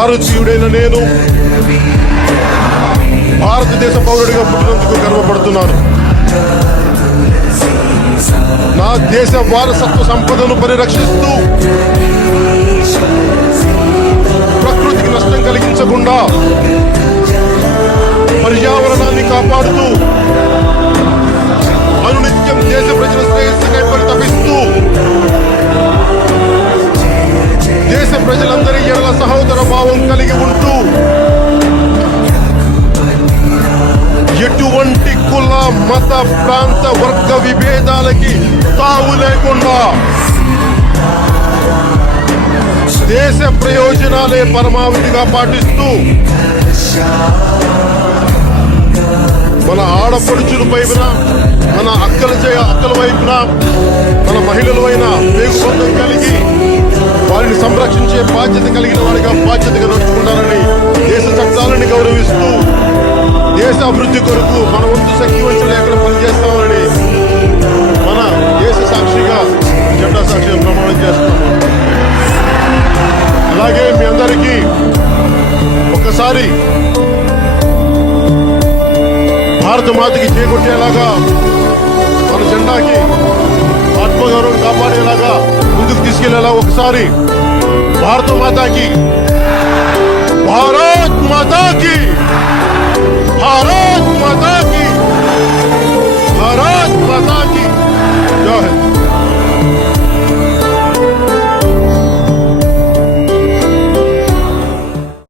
భారతీయుడైన నేను భారతదేశ పౌరుడిగా పుట్టినందుకు గర్వపడుతున్నాను. నా దేశ వారసత్వ సంపదను పరిరక్షిస్తూ ప్రకృతికి నష్టం కలిగించకుండా పర్యావరణాన్ని కాపాడుతూ అనునిత్యం దేశ ప్రజల శ్రేయస్సుకై పరితపిస్తూ దేశ ప్రజలందరి ఎడల సహోదర భావం కలిగి ఉంటూ ఎటువంటి కుల మత ప్రాంత వర్గ విభేదాలకి తావు లేకుండా దేశ ప్రయోజనాలే పరమావధిగా పాటిస్తూ మన ఆడపడుచుల వైపున మన అక్కల వైపున మన మహిళల వైన వేగుబంధం కలిగి వారిని సంరక్షించే బాధ్యత కలిగిన వారిగా బాధ్యతగా నడుచుకుంటారని దేశ చట్టాలను గౌరవిస్తూ దేశ అభివృద్ధి కొరకు మన వంతు శక్తి వంచన లేకుండా పనిచేస్తామని మన దేశ సాక్షిగా జెండా సాక్షిగా ప్రమాణం చేస్తున్నాము. అలాగే మీ అందరికీ ఒక్కసారి భారత మాతకి చేకొట్టేలాగా మన జెండాకి ఆత్మగౌరవం కాపాడేలాగా ముందుకు తీసుకెళ్లేలా ఒకసారి భారత మాతాకి భారత్ మాతాకి భారత్ మాతాకి భారత్